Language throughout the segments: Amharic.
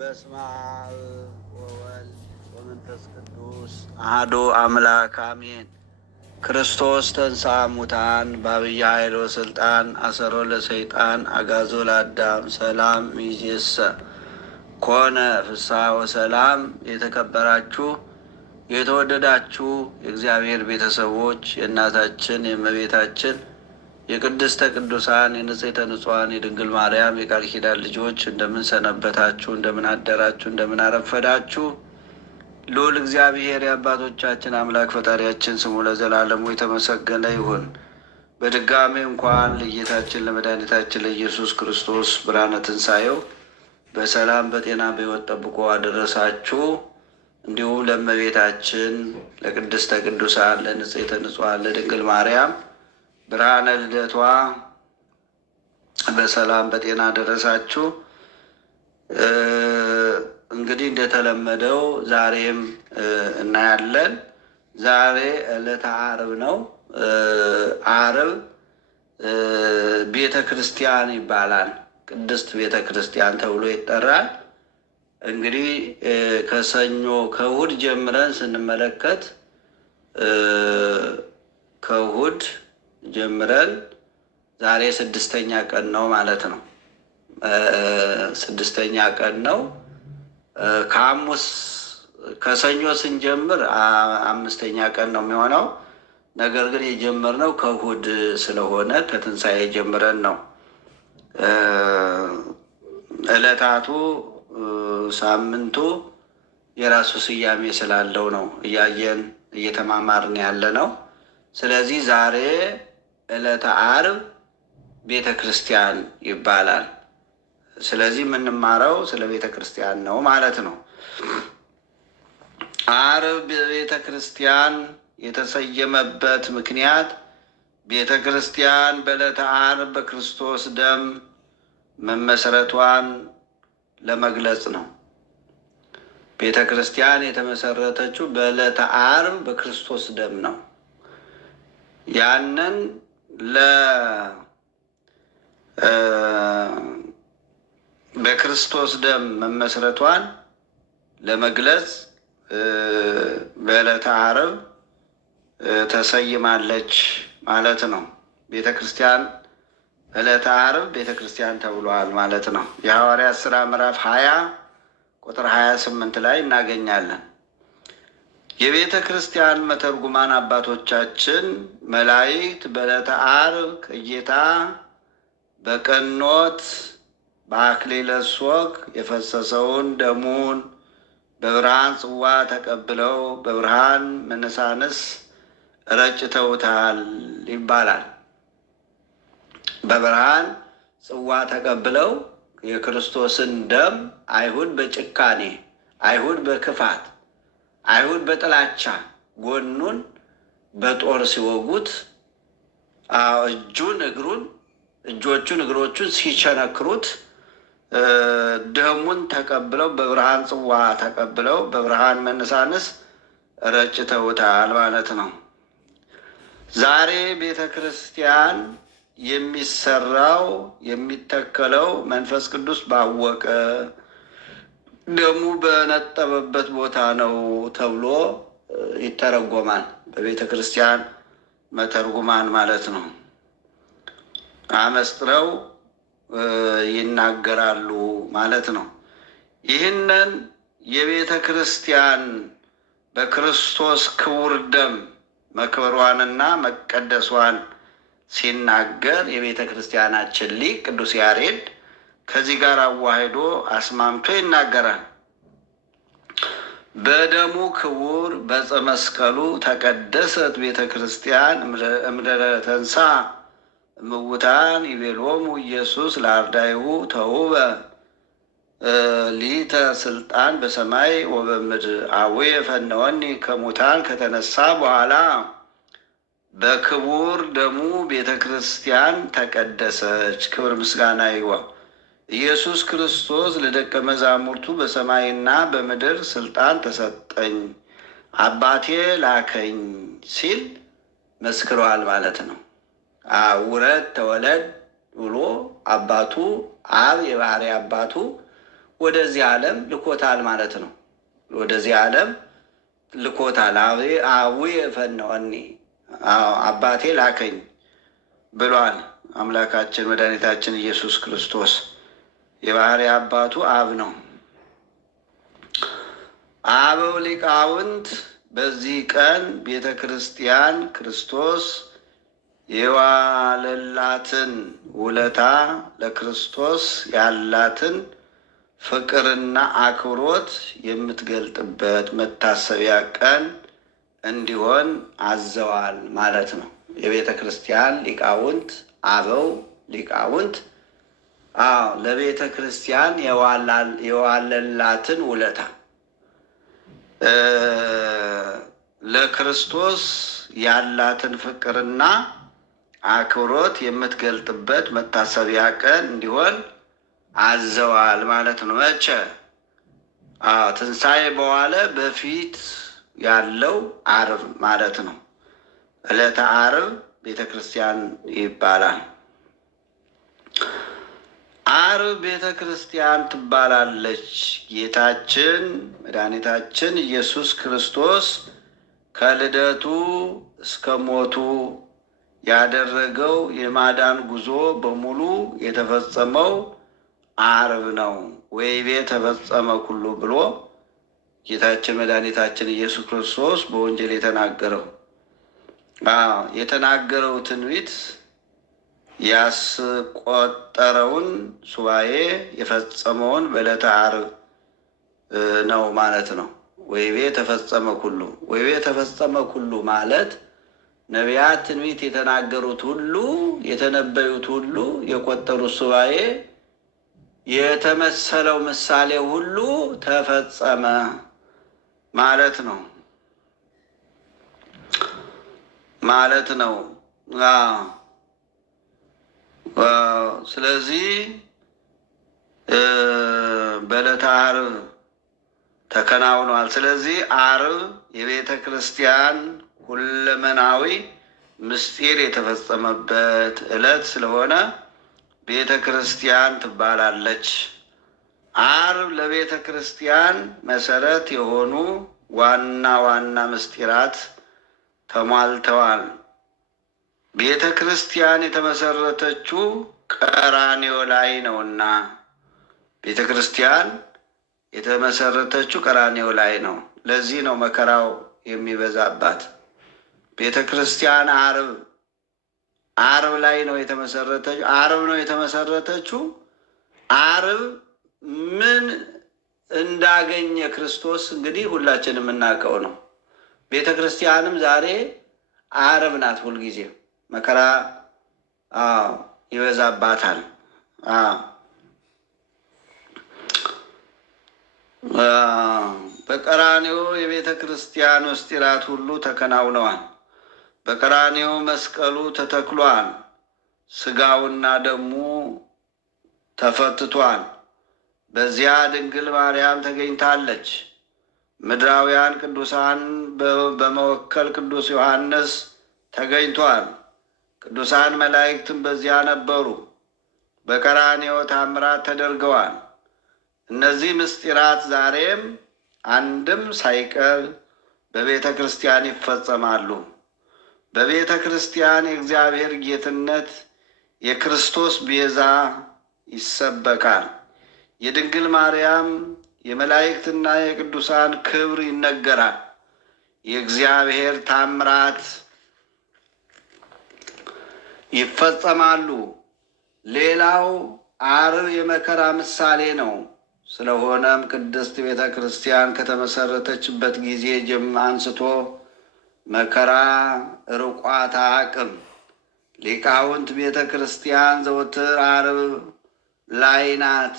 በስመ አብ ወወልድ ወመንፈስ ቅዱስ አሐዱ አምላክ አሜን። ክርስቶስ ተንሥአ እሙታን በዐቢይ ኃይል ወሥልጣን አሰሮ ለሰይጣን አግዓዞ ለአዳም ሰላም ይእዜሰ ኮነ ፍስሐ ወሰላም። የተከበራችሁ የተወደዳችሁ የእግዚአብሔር ቤተሰቦች የእናታችን የእመቤታችን የቅድስተ ቅዱሳን የንጽሕተ ንጹሐን የድንግል ማርያም የቃል ኪዳን ልጆች እንደምን ሰነበታችሁ? እንደምን አደራችሁ? እንደምን አረፈዳችሁ? ልዑል እግዚአብሔር የአባቶቻችን አምላክ ፈጣሪያችን ስሙ ለዘላለሙ የተመሰገነ ይሁን። በድጋሚ እንኳን ለጌታችን ለመድኃኒታችን ለኢየሱስ ክርስቶስ ብርሃነ ትንሣኤው በሰላም በጤና በሕይወት ጠብቆ አደረሳችሁ። እንዲሁም ለእመቤታችን ለቅድስተ ቅዱሳን ለንጽሕተ ንጹሐን ለድንግል ማርያም ብርሃነ ልደቷ በሰላም በጤና ደረሳችሁ። እንግዲህ እንደተለመደው ዛሬም እናያለን። ዛሬ ዕለተ ዓርብ ነው። ዓርብ ቤተ ክርስቲያን ይባላል። ቅድስት ቤተ ክርስቲያን ተብሎ ይጠራል። እንግዲህ ከሰኞ ከእሑድ ጀምረን ስንመለከት ከእሑድ ጀምረን ዛሬ ስድስተኛ ቀን ነው ማለት ነው። ስድስተኛ ቀን ነው። ከሐሙስ ከሰኞ ስንጀምር አምስተኛ ቀን ነው የሚሆነው። ነገር ግን የጀመርነው ከእሑድ ስለሆነ ከትንሣኤ ጀምረን ነው። ዕለታቱ ሳምንቱ የራሱ ስያሜ ስላለው ነው እያየን እየተማማርን ያለ ነው። ስለዚህ ዛሬ ዕለተ ዓርብ ቤተ ክርስቲያን ይባላል። ስለዚህ የምንማረው ስለ ቤተ ክርስቲያን ነው ማለት ነው። ዓርብ ቤተ ክርስቲያን የተሰየመበት ምክንያት ቤተ ክርስቲያን በዕለተ ዓርብ በክርስቶስ ደም መመሰረቷን ለመግለጽ ነው። ቤተ ክርስቲያን የተመሰረተችው በዕለተ ዓርብ በክርስቶስ ደም ነው። ያንን በክርስቶስ ደም መመስረቷን ለመግለጽ በዕለተ ዓርብ ተሰይማለች ማለት ነው። ቤተ ክርስቲያን ዕለተ ዓርብ ቤተ ክርስቲያን ተብሏል ማለት ነው። የሐዋርያት ሥራ ምዕራፍ 20 ቁጥር 28 ላይ እናገኛለን። የቤተ ክርስቲያን መተርጉማን አባቶቻችን መላእክት በዕለተ ዓርብ ከጌታ በቀኖት በአክሊለ ሦክ የፈሰሰውን ደሙን በብርሃን ጽዋ ተቀብለው በብርሃን መነሳንስ ረጭተውታል ይባላል። በብርሃን ጽዋ ተቀብለው የክርስቶስን ደም አይሁድ በጭካኔ አይሁድ በክፋት አይሁድ በጥላቻ ጎኑን በጦር ሲወጉት እጁን እግሩን እጆቹን እግሮቹን ሲቸነክሩት ደሙን ተቀብለው በብርሃን ጽዋ ተቀብለው በብርሃን መነሳንስ ረጭተውታል ማለት ነው። ዛሬ ቤተ ክርስቲያን የሚሰራው የሚተከለው መንፈስ ቅዱስ ባወቀ ደሙ በነጠበበት ቦታ ነው ተብሎ ይተረጎማል። በቤተ ክርስቲያን መተርጉማን ማለት ነው። አመስጥረው ይናገራሉ ማለት ነው። ይህንን የቤተ ክርስቲያን በክርስቶስ ክቡር ደም መክበሯንና መቀደሷን ሲናገር የቤተ ክርስቲያናችን ሊቅ ቅዱስ ያሬድ ከዚህ ጋር አዋህዶ አስማምቶ ይናገራል። በደሙ ክቡር በዕፀ መስቀሉ ተቀደሰት ቤተ ክርስቲያን እምድኅረ ተንሥአ እሙታን ይቤሎሙ ኢየሱስ ለአርዳኢሁ ተውበ ሊተ ስልጣን በሰማይ ወበምድር አቡየ ፈነወኒ ከሙታን ከተነሳ በኋላ በክቡር ደሙ ቤተ ክርስቲያን ተቀደሰች። ክብር ምስጋና ይግባው። ኢየሱስ ክርስቶስ ለደቀ መዛሙርቱ በሰማይና በምድር ስልጣን ተሰጠኝ አባቴ ላከኝ ሲል መስክሯል ማለት ነው። ውረድ ተወለድ ብሎ አባቱ አብ የባህሪ አባቱ ወደዚህ ዓለም ልኮታል ማለት ነው። ወደዚህ ዓለም ልኮታል። አቡየ ፈነወኒ፣ አባቴ ላከኝ ብሏል አምላካችን መድኃኒታችን ኢየሱስ ክርስቶስ። የባህሪ አባቱ አብ ነው። አበው ሊቃውንት በዚህ ቀን ቤተ ክርስቲያን ክርስቶስ የዋለላትን ውለታ ለክርስቶስ ያላትን ፍቅርና አክብሮት የምትገልጥበት መታሰቢያ ቀን እንዲሆን አዘዋል ማለት ነው። የቤተ ክርስቲያን ሊቃውንት አበው ሊቃውንት ለቤተ ክርስቲያን የዋለላትን ውለታ ለክርስቶስ ያላትን ፍቅርና አክብሮት የምትገልጥበት መታሰቢያ ቀን እንዲሆን አዘዋል ማለት ነው። መቼ? ትንሣኤ በዋለ በፊት ያለው ዓርብ ማለት ነው። ዕለተ ዓርብ ቤተ ክርስቲያን ይባላል። ዓርብ ቤተ ክርስቲያን ትባላለች። ጌታችን መድኃኒታችን ኢየሱስ ክርስቶስ ከልደቱ እስከ ሞቱ ያደረገው የማዳን ጉዞ በሙሉ የተፈጸመው ዓርብ ነው። ወይቤ ተፈጸመ ኩሉ ብሎ ጌታችን መድኃኒታችን ኢየሱስ ክርስቶስ በወንጌል የተናገረው ትንቢት ያስቆጠረውን ሱባኤ የፈጸመውን በዕለተ ዓርብ ነው ማለት ነው። ወይቤ ተፈጸመ ኩሉ። ወይቤ ተፈጸመ ኩሉ ማለት ነቢያት ትንቢት የተናገሩት ሁሉ የተነበዩት ሁሉ የቆጠሩት ሱባኤ የተመሰለው ምሳሌ ሁሉ ተፈጸመ ማለት ነው ነው። ስለዚህ በዕለተ ዓርብ ተከናውኗል። ስለዚህ ዓርብ የቤተ ክርስቲያን ሁለመናዊ ምስጢር የተፈጸመበት ዕለት ስለሆነ ቤተ ክርስቲያን ትባላለች። ዓርብ ለቤተ ክርስቲያን መሰረት የሆኑ ዋና ዋና ምስጢራት ተሟልተዋል። ቤተ ክርስቲያን የተመሰረተችው ቀራንዮ ላይ ነውና ቤተ ክርስቲያን የተመሰረተችው ቀራንዮ ላይ ነው። ለዚህ ነው መከራው የሚበዛባት። ቤተ ክርስቲያን ዓርብ ላይ ነው የተመሰረተችው። ዓርብ ነው የተመሰረተችው። ዓርብ ምን እንዳገኘ ክርስቶስ እንግዲህ ሁላችንም የምናውቀው ነው። ቤተ ክርስቲያንም ዛሬ ዓርብ ናት። ሁልጊዜ መከራ ይበዛባታል። በቀራንዮ የቤተ ክርስቲያን ምስጢራት ሁሉ ተከናውነዋል። በቀራንዮ መስቀሉ ተተክሏል። ሥጋውና ደሙ ተፈትቷል። በዚያ ድንግል ማርያም ተገኝታለች። ምድራውያን ቅዱሳን በመወከል ቅዱስ ዮሐንስ ተገኝቷል። ቅዱሳን መላእክትም በዚያ ነበሩ። በቀራንዮ ታምራት ተደርገዋል። እነዚህ ምስጢራት ዛሬም አንድም ሳይቀር በቤተ ክርስቲያን ይፈጸማሉ። በቤተ ክርስቲያን የእግዚአብሔር ጌትነት፣ የክርስቶስ ቤዛ ይሰበካል። የድንግል ማርያም የመላእክትና የቅዱሳን ክብር ይነገራል። የእግዚአብሔር ታምራት ይፈጸማሉ። ሌላው ዓርብ የመከራ ምሳሌ ነው። ስለሆነም ቅድስት ቤተ ክርስቲያን ከተመሰረተችበት ጊዜ አንስቶ መከራ ርቋት አያውቅም። ሊቃውንት ቤተ ክርስቲያን ዘወትር ዓርብ ላይ ናት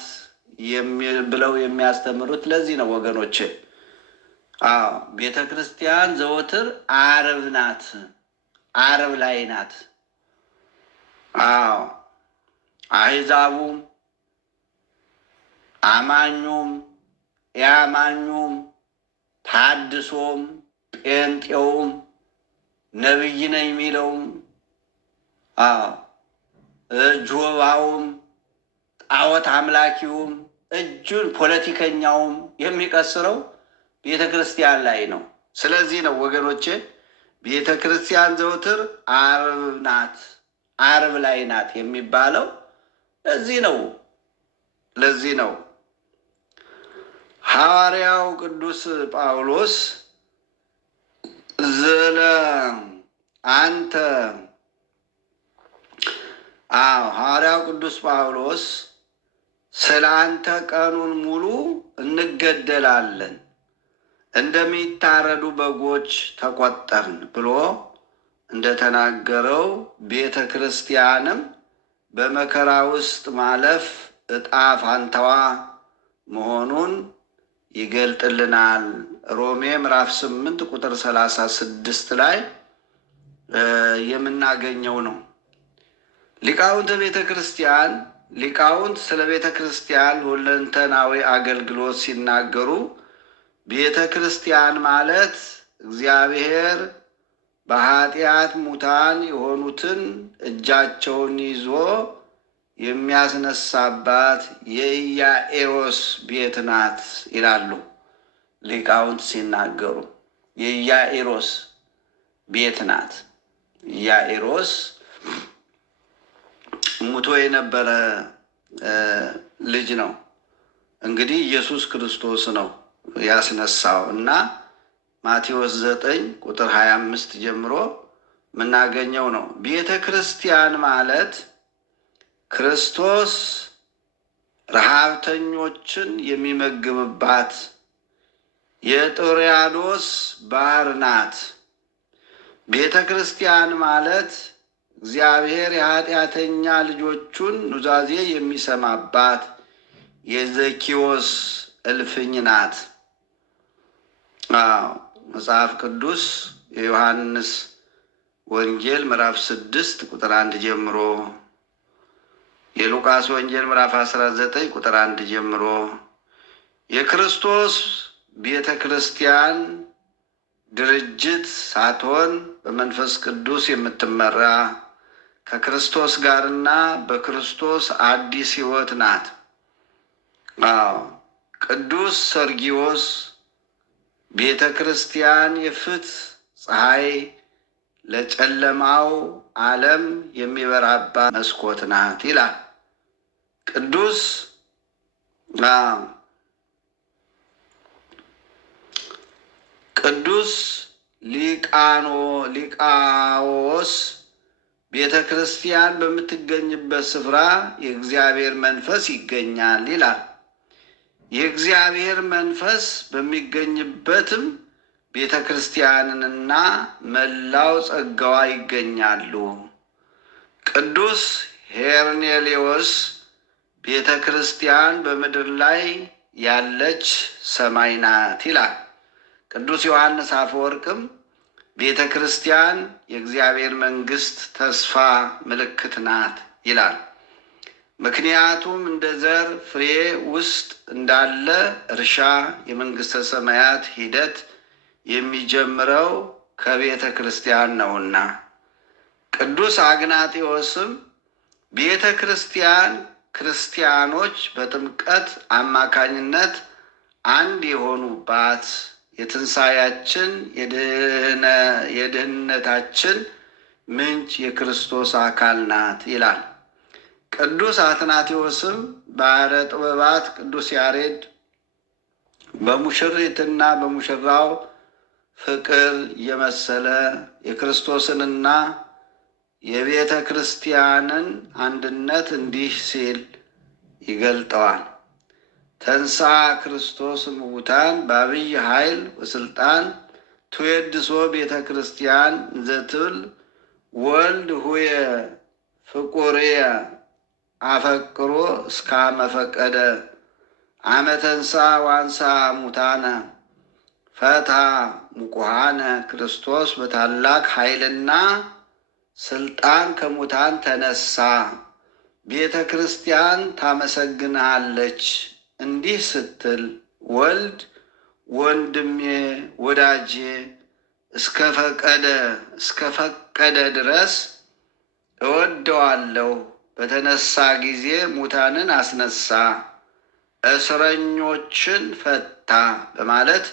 ብለው የሚያስተምሩት ለዚህ ነው ወገኖቼ። ቤተ ክርስቲያን ዘወትር ዓርብ ናት፣ ዓርብ ላይ ናት። አሕዛቡም አማኙም ያማኙም ታድሶም ጴንጤውም ነቢይ ነኝ የሚለውም ጆባውም ጣዖት አምላኪውም እጁን ፖለቲከኛውም የሚቀስረው ቤተ ክርስቲያን ላይ ነው። ስለዚህ ነው ወገኖቼ ቤተ ክርስቲያን ዘውትር ዓርብ ናት፣ ዓርብ ላይ ናት የሚባለው ለዚህ ነው። ሐዋርያው ቅዱስ ጳውሎስ ሐዋርያው ቅዱስ ጳውሎስ ስለ አንተ ቀኑን ሙሉ እንገደላለን፣ እንደሚታረዱ በጎች ተቆጠርን ብሎ እንደተናገረው ቤተ ክርስቲያንም በመከራ ውስጥ ማለፍ ዕጣ ፋንታዋ መሆኑን ይገልጥልናል። ሮሜ ምዕራፍ 8 ቁጥር 36 ላይ የምናገኘው ነው። ሊቃውንት ስለ ቤተ ክርስቲያን ሁለንተናዊ አገልግሎት ሲናገሩ ቤተ ክርስቲያን ማለት እግዚአብሔር በኃጢአት ሙታን የሆኑትን እጃቸውን ይዞ የሚያስነሳባት የኢያኢሮስ ቤት ናት ይላሉ ሊቃውንት ሲናገሩ። የኢያኢሮስ ቤት ናት። ኢያኢሮስ ሙቶ የነበረ ልጅ ነው። እንግዲህ ኢየሱስ ክርስቶስ ነው ያስነሳው እና ማቴዎስ 9 ቁጥር 25 ጀምሮ የምናገኘው ነው። ቤተ ክርስቲያን ማለት ክርስቶስ ረሃብተኞችን የሚመግብባት የጥብርያዶስ ባህር ናት። ቤተ ክርስቲያን ማለት እግዚአብሔር የኃጢአተኛ ልጆቹን ኑዛዜ የሚሰማባት የዘኪዎስ እልፍኝ ናት። መጽሐፍ ቅዱስ የዮሐንስ ወንጌል ምዕራፍ 6 ቁጥር 1 ጀምሮ፣ የሉቃስ ወንጌል ምዕራፍ 19 ቁጥር 1 ጀምሮ የክርስቶስ ቤተ ክርስቲያን ድርጅት ሳትሆን በመንፈስ ቅዱስ የምትመራ ከክርስቶስ ጋርና በክርስቶስ አዲስ ሕይወት ናት። ቅዱስ ሰርጊዮስ ቤተ ክርስቲያን የፍትህ ፀሐይ ለጨለማው ዓለም የሚበራባት መስኮት ናት ይላል። ቅዱስ ሊቃዎስ ቤተ ክርስቲያን በምትገኝበት ስፍራ የእግዚአብሔር መንፈስ ይገኛል ይላል። የእግዚአብሔር መንፈስ በሚገኝበትም ቤተ ክርስቲያንንና መላው ጸጋዋ ይገኛሉ። ቅዱስ ሄርኔሌዎስ ቤተ ክርስቲያን በምድር ላይ ያለች ሰማይ ናት ይላል። ቅዱስ ዮሐንስ አፈወርቅም ቤተ ክርስቲያን የእግዚአብሔር መንግሥት ተስፋ ምልክት ናት ይላል። ምክንያቱም እንደ ዘር ፍሬ ውስጥ እንዳለ እርሻ የመንግሥተ ሰማያት ሂደት የሚጀምረው ከቤተ ክርስቲያን ነውና። ቅዱስ አግናጢዎስም ቤተ ክርስቲያን ክርስቲያኖች በጥምቀት አማካኝነት አንድ የሆኑባት የትንሣኤያችን የድህነታችን ምንጭ የክርስቶስ አካል ናት ይላል። ቅዱስ አትናቴዎስም ባሕረ ጥበባት ቅዱስ ያሬድ በሙሽሪትና በሙሽራው ፍቅር የመሰለ የክርስቶስንና የቤተ ክርስቲያንን አንድነት እንዲህ ሲል ይገልጠዋል። ተንሥአ ክርስቶስ እሙታን በዐቢይ ኃይል ወሥልጣን ትዌድሶ ቤተ ክርስቲያን ዘትብል ወልድ ሁየ ፍቁርየ አፈቅሮ እስካመ ፈቀደ አመ ተንሥአ ወአንሥአ ሙታነ ፈትሐ ሙቁሃነ ክርስቶስ በታላቅ ኃይልና ስልጣን ከሙታን ተነሳ። ቤተ ክርስቲያን ታመሰግንሃለች እንዲህ ስትል ወልድ ወንድሜ ወዳጄ እስከፈቀደ ድረስ እወደዋለሁ። በተነሳ ጊዜ ሙታንን አስነሳ፣ እስረኞችን ፈታ በማለት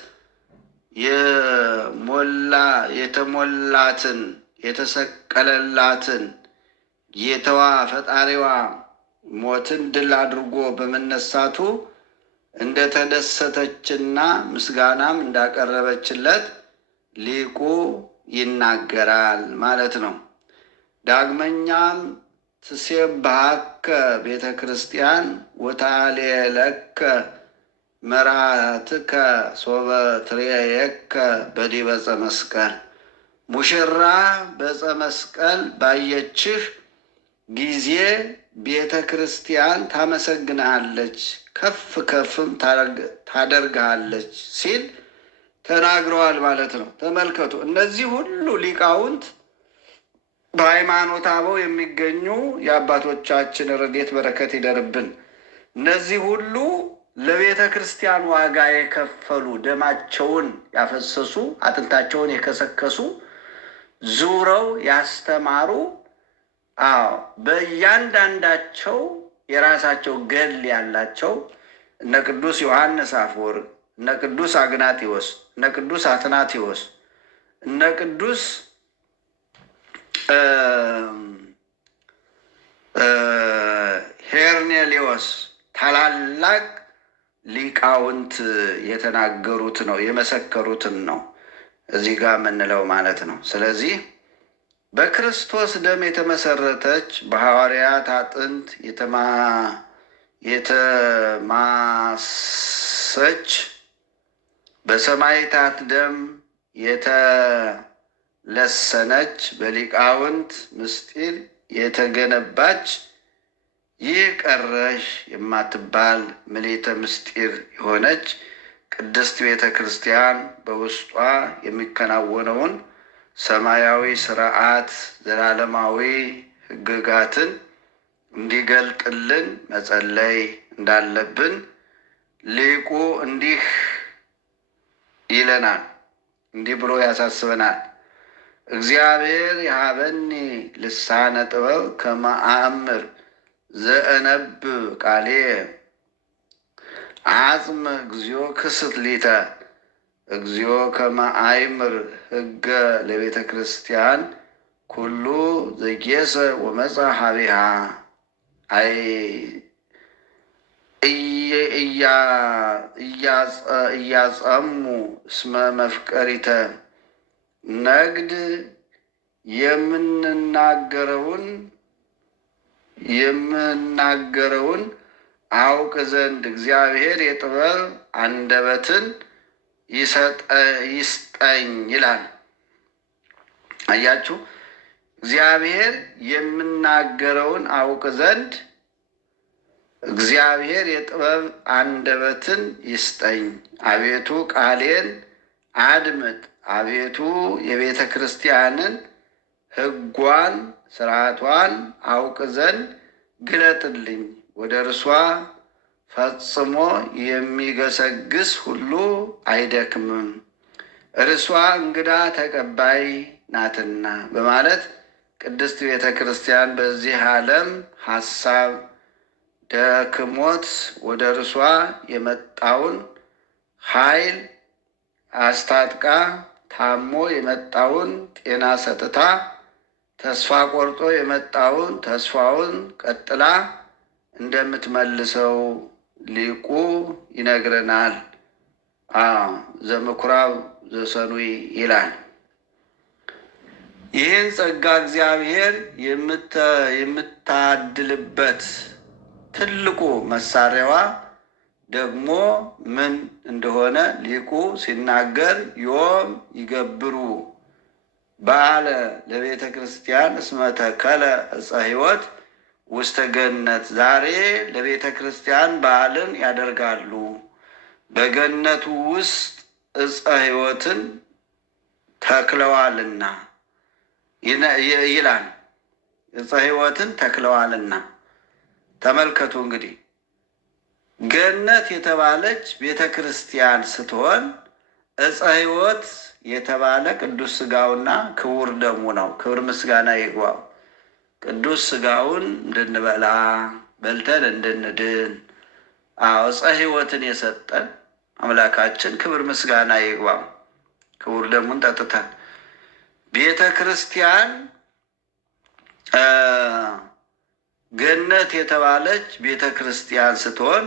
የተሞላትን የተሰቀለላትን ጌታዋ ፈጣሪዋ ሞትን ድል አድርጎ በመነሳቱ እንደተደሰተችና ምስጋናም እንዳቀረበችለት ሊቁ ይናገራል ማለት ነው። ዳግመኛም ትሴብሐከ ቤተ ክርስቲያን ወታሌለከ መራትከ ሶበ ትሬየከ በዲበ ዕፀ መስቀል። ሙሽራ በዕፀ መስቀል ባየችህ ጊዜ ቤተ ክርስቲያን ታመሰግንሃለች፣ ከፍ ከፍም ታደርግሃለች ሲል ተናግረዋል ማለት ነው። ተመልከቱ፣ እነዚህ ሁሉ ሊቃውንት በሃይማኖተ አበው የሚገኙ የአባቶቻችን ረድኤት በረከት ይደርብን። እነዚህ ሁሉ ለቤተ ክርስቲያን ዋጋ የከፈሉ ደማቸውን ያፈሰሱ አጥንታቸውን የከሰከሱ ዙረው ያስተማሩ በእያንዳንዳቸው የራሳቸው ገድል ያላቸው እነ ቅዱስ ዮሐንስ አፈወርቅ፣ እነ ቅዱስ አግናጢዎስ፣ እነ ቅዱስ አትናቴዎስ፣ እነ ቅዱስ ሄርኔሌዎስ ታላላቅ ሊቃውንት የተናገሩት ነው፣ የመሰከሩትን ነው እዚህ ጋር የምንለው ማለት ነው። ስለዚህ በክርስቶስ ደም የተመሰረተች በሐዋርያት አጥንት የተማሰች በሰማዕታት ደም የተለሰነች በሊቃውንት ምስጢር የተገነባች ይህ ቀረሽ የማትባል ምልዕተ ምስጢር የሆነች ቅድስት ቤተ ክርስቲያን በውስጧ የሚከናወነውን ሰማያዊ ስርዓት ዘላለማዊ ሕግጋትን እንዲገልጥልን መጸለይ እንዳለብን ሊቁ እንዲህ ይለናል፣ እንዲህ ብሎ ያሳስበናል። እግዚአብሔር የሀበኒ ልሳነ ጥበብ ከመ አእምር ዘእነብ ቃሌ አጽም እግዚኦ ክስት ሊተ እግዚኦ ከመ አእምር ሕገ ለቤተ ክርስቲያን ኩሉ ዘጌሰ ወመጻ ሀቢሃ አይ እያጸሙ እስመ መፍቀሪተ ነግድ የምናገረውን አውቅ ዘንድ እግዚአብሔር የጥበብ አንደበትን ይስጠኝ ይላል። አያችሁ፣ እግዚአብሔር የምናገረውን አውቅ ዘንድ እግዚአብሔር የጥበብ አንደበትን ይስጠኝ። አቤቱ ቃሌን አድምጥ፣ አቤቱ የቤተ ክርስቲያንን ሕጓን ስርዓቷን አውቅ ዘንድ ግለጥልኝ። ወደ እርሷ ፈጽሞ የሚገሰግስ ሁሉ አይደክምም፣ እርሷ እንግዳ ተቀባይ ናትና በማለት ቅድስት ቤተ ክርስቲያን በዚህ ዓለም ሐሳብ ደክሞት ወደ እርሷ የመጣውን ኃይል አስታጥቃ ታሞ የመጣውን ጤና ሰጥታ ተስፋ ቆርጦ የመጣውን ተስፋውን ቀጥላ እንደምትመልሰው ሊቁ ይነግረናል። ዘምኩራብ ዘሰኑይ ይላል። ይህን ጸጋ እግዚአብሔር የምታድልበት ትልቁ መሳሪያዋ ደግሞ ምን እንደሆነ ሊቁ ሲናገር ዮም ይገብሩ በዓለ ለቤተ ክርስቲያን እስመ ተከለ ዕፀ ሕይወት ውስተ ገነት። ዛሬ ለቤተ ክርስቲያን በዓልን ያደርጋሉ፣ በገነቱ ውስጥ ዕፀ ሕይወትን ተክለዋልና ይላል። ዕፀ ሕይወትን ተክለዋልና። ተመልከቱ እንግዲህ ገነት የተባለች ቤተ ክርስቲያን ስትሆን ዕፀ ሕይወት የተባለ ቅዱስ ሥጋውና ክቡር ደሙ ነው። ክብር ምስጋና ይግባው። ቅዱስ ሥጋውን እንድንበላ በልተን እንድንድን፣ ዕፀ ሕይወትን የሰጠን አምላካችን ክብር ምስጋና ይግባው። ክቡር ደሙን ጠጥተን ቤተ ክርስቲያን ገነት የተባለች ቤተ ክርስቲያን ስትሆን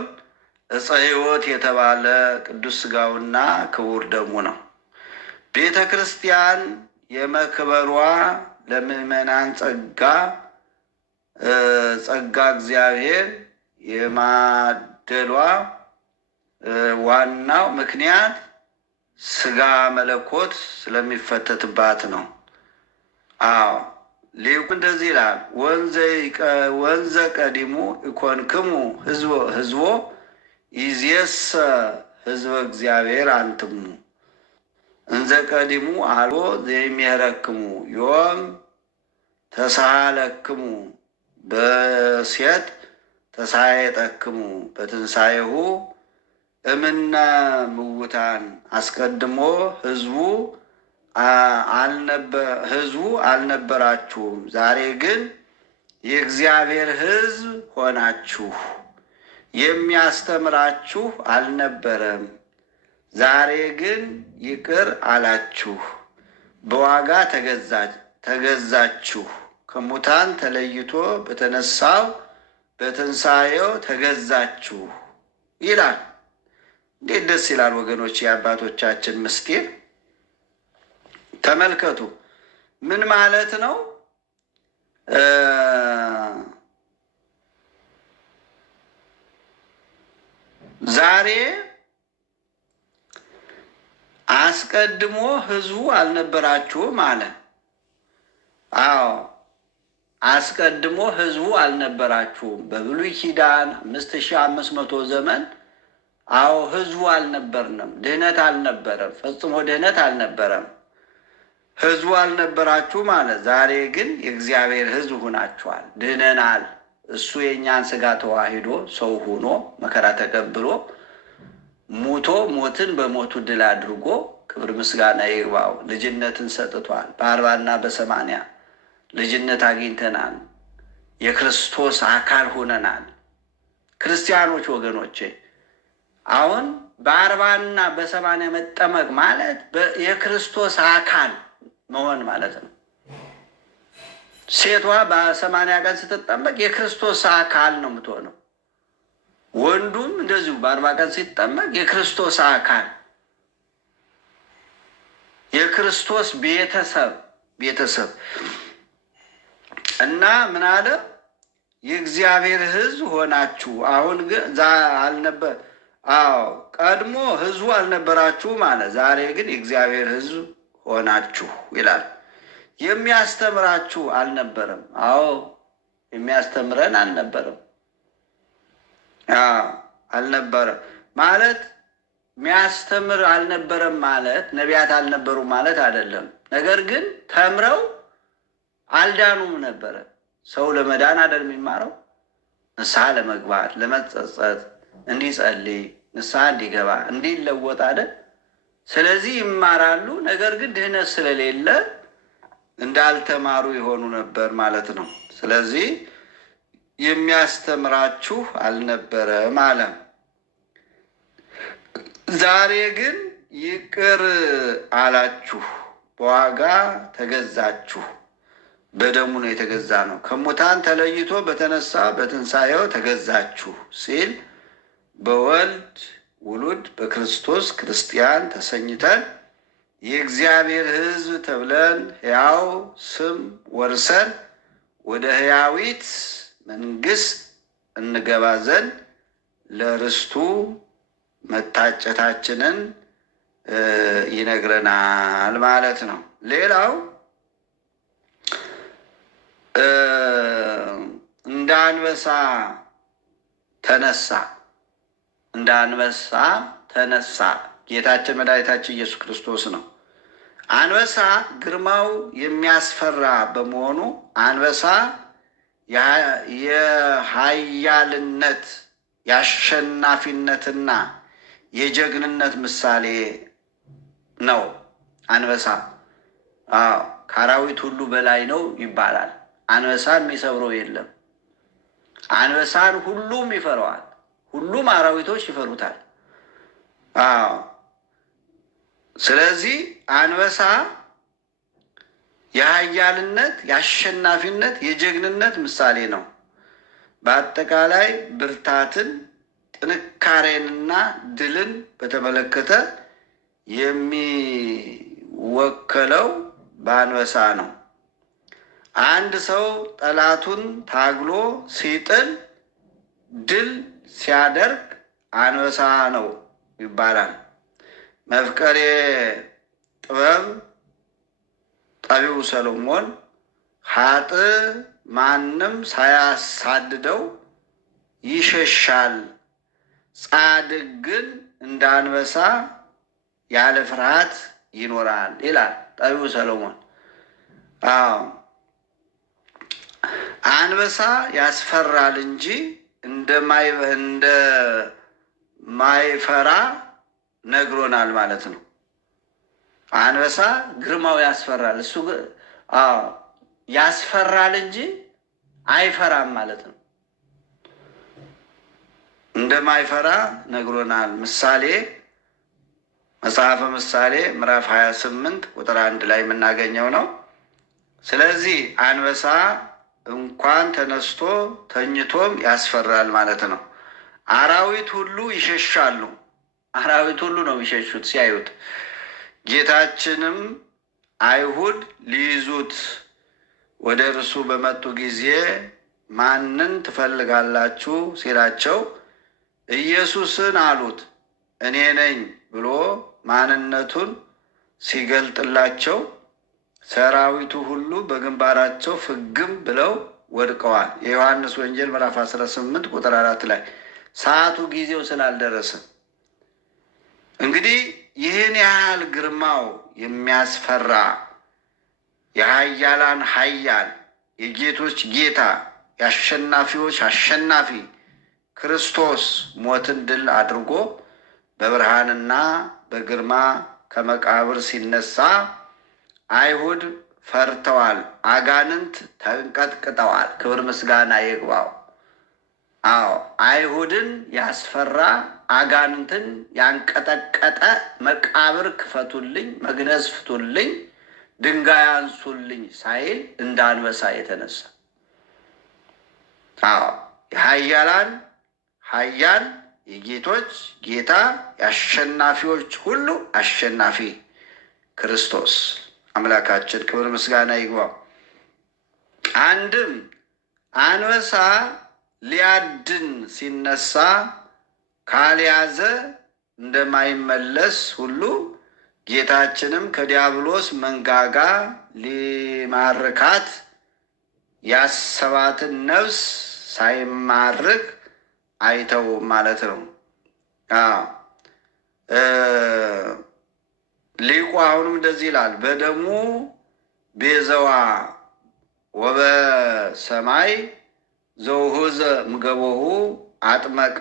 ዕፀ ሕይወት የተባለ ቅዱስ ሥጋውና ክቡር ደሙ ነው። ቤተ ክርስቲያን የመክበሯ ለምእመናን ጸጋ እግዚአብሔር የማደሏ ዋናው ምክንያት ሥጋ መለኮት ስለሚፈተትባት ነው። አዎ ሊቁ እንደዚህ ይላል፣ ወንዘ ቀዲሙ ኢኮንክሙ ህዝቦ ይእዜሰ ህዝበ እግዚአብሔር አንትሙ እንዘ ቀዲሙ አልቦ ዘይሜህረክሙ ዮም ተሳሃለክሙ በሴት ተሳየጠክሙ በትንሣኤሁ እምነ ምውታን። አስቀድሞ ህዝቡ አልነበራችሁም፣ ዛሬ ግን የእግዚአብሔር ሕዝብ ሆናችሁ። የሚያስተምራችሁ አልነበረም፣ ዛሬ ግን ይቅር አላችሁ። በዋጋ ተገዛችሁ፣ ከሙታን ተለይቶ በተነሳው በትንሣኤው ተገዛችሁ ይላል። እንዴት ደስ ይላል ወገኖች! የአባቶቻችን ምስጢር ተመልከቱ። ምን ማለት ነው? ዛሬ አስቀድሞ ህዝቡ አልነበራችሁም አለ። አዎ አስቀድሞ ህዝቡ አልነበራችሁም። በብሉይ ኪዳን 5500 ዘመን አዎ ህዝቡ አልነበርንም። ድህነት አልነበረም፣ ፈጽሞ ድህነት አልነበረም። ህዝቡ አልነበራችሁ ማለት ዛሬ ግን የእግዚአብሔር ህዝብ ሆናችኋል፣ ድህነናል። እሱ የእኛን ስጋ ተዋሂዶ ሰው ሆኖ መከራ ተቀብሎ ሙቶ ሞትን በሞቱ ድል አድርጎ ክብር ምስጋና ይግባው ልጅነትን ሰጥቷል። በ40 እና በ80 ልጅነት አግኝተናል። የክርስቶስ አካል ሆነናል። ክርስቲያኖች ወገኖቼ አሁን በ40 እና በ80 መጠመቅ ማለት የክርስቶስ አካል መሆን ማለት ነው። ሴቷ በ80 ቀን ስትጠመቅ የክርስቶስ አካል ነው የምትሆነው። ወንዱም እንደዚሁ በ40 ቀን ሲጠመቅ የክርስቶስ አካል፣ የክርስቶስ ቤተሰብ እና ምን አለ? የእግዚአብሔር ሕዝብ ሆናችሁ። አሁን ግን አልነበር። አዎ ቀድሞ ሕዝቡ አልነበራችሁ ማለት፣ ዛሬ ግን የእግዚአብሔር ሕዝብ ሆናችሁ ይላል። የሚያስተምራችሁ አልነበረም። አዎ የሚያስተምረን አልነበረም። አልነበረም ማለት የሚያስተምር አልነበረም ማለት ነቢያት አልነበሩ ማለት አይደለም። ነገር ግን ተምረው አልዳኑም ነበረ። ሰው ለመዳን አይደል የሚማረው? ንስሐ ለመግባት ለመጸጸት፣ እንዲጸልይ፣ ንስሐ እንዲገባ፣ እንዲለወጥ አይደል? ስለዚህ ይማራሉ። ነገር ግን ድህነት ስለሌለ እንዳልተማሩ የሆኑ ነበር ማለት ነው። ስለዚህ የሚያስተምራችሁ አልነበረም አለ። ዛሬ ግን ይቅር አላችሁ፣ በዋጋ ተገዛችሁ። በደሙ ነው የተገዛ ነው። ከሙታን ተለይቶ በተነሳ በትንሣኤው ተገዛችሁ ሲል በወልድ ውሉድ በክርስቶስ ክርስቲያን ተሰኝተን የእግዚአብሔር ሕዝብ ተብለን ሕያው ስም ወርሰን ወደ ሕያዊት መንግሥት እንገባ ዘንድ ለርስቱ መታጨታችንን ይነግረናል ማለት ነው። ሌላው እንደ አንበሳ ተነሳ ጌታችን መድኃኒታችን ኢየሱስ ክርስቶስ ነው። አንበሳ ግርማው የሚያስፈራ በመሆኑ አንበሳ የኃያልነት የአሸናፊነትና የጀግንነት ምሳሌ ነው። አንበሳ ከአራዊት ሁሉ በላይ ነው ይባላል። አንበሳን የሚሰብረው የለም። አንበሳን ሁሉም ይፈራዋል፣ ሁሉም አራዊቶች ይፈሩታል። አዎ። ስለዚህ አንበሳ የኃያልነት፣ የአሸናፊነት፣ የጀግንነት ምሳሌ ነው። በአጠቃላይ ብርታትን፣ ጥንካሬንና ድልን በተመለከተ የሚወከለው በአንበሳ ነው። አንድ ሰው ጠላቱን ታግሎ ሲጥል ድል ሲያደርግ አንበሳ ነው ይባላል። መፍቀሬ ጥበብ ጠቢቡ ሰሎሞን ኃጥእ ማንም ሳያሳድደው ይሸሻል፣ ጻድቅ ግን እንደ አንበሳ ያለ ፍርሃት ይኖራል ይላል ጠቢቡ ሰሎሞን። አዎ አንበሳ ያስፈራል እንጂ እንደማይፈራ ነግሮናል ማለት ነው። አንበሳ ግርማው ያስፈራል፣ እሱ ያስፈራል እንጂ አይፈራም ማለት ነው። እንደማይፈራ ነግሮናል። ምሳሌ መጽሐፈ ምሳሌ ምዕራፍ 28 ቁጥር 1 ላይ የምናገኘው ነው። ስለዚህ አንበሳ እንኳን ተነስቶ ተኝቶም ያስፈራል ማለት ነው። አራዊት ሁሉ ይሸሻሉ። አራዊት ሁሉ ነው የሚሸሹት ሲያዩት። ጌታችንም አይሁድ ሊይዙት ወደ እርሱ በመጡ ጊዜ ማንን ትፈልጋላችሁ ሲላቸው ኢየሱስን አሉት። እኔ ነኝ ብሎ ማንነቱን ሲገልጥላቸው ሰራዊቱ ሁሉ በግንባራቸው ፍግም ብለው ወድቀዋል። የዮሐንስ ወንጌል ምዕራፍ 18 ቁጥር 4 ላይ ሰዓቱ ጊዜው ስላልደረሰ እንግዲህ ይህን ያህል ግርማው የሚያስፈራ የኃያላን ኃያል የጌቶች ጌታ የአሸናፊዎች አሸናፊ ክርስቶስ ሞትን ድል አድርጎ በብርሃንና በግርማ ከመቃብር ሲነሳ አይሁድ ፈርተዋል፣ አጋንንት ተንቀጥቅጠዋል። ክብር ምስጋና ይግባው። አዎ አይሁድን ያስፈራ አጋንንትን ያንቀጠቀጠ መቃብር ክፈቱልኝ፣ መግነዝ ፍቱልኝ፣ ድንጋይ አንሱልኝ ሳይል እንደ አንበሳ የተነሳ አዎ የኃያላን ኃያል የጌቶች ጌታ የአሸናፊዎች ሁሉ አሸናፊ ክርስቶስ አምላካችን ክብር ምስጋና ይግባው። አንድም አንበሳ ሊያድን ሲነሳ ካልያዘ እንደማይመለስ ሁሉ ጌታችንም ከዲያብሎስ መንጋጋ ሊማርካት ያሰባትን ነፍስ ሳይማርክ አይተውም ማለት ነው። ሊቁ አሁንም እንደዚህ ይላል፣ በደሙ ቤዘዋ ወበሰማይ ዘውሁዘ ምገቦሁ አጥመቃ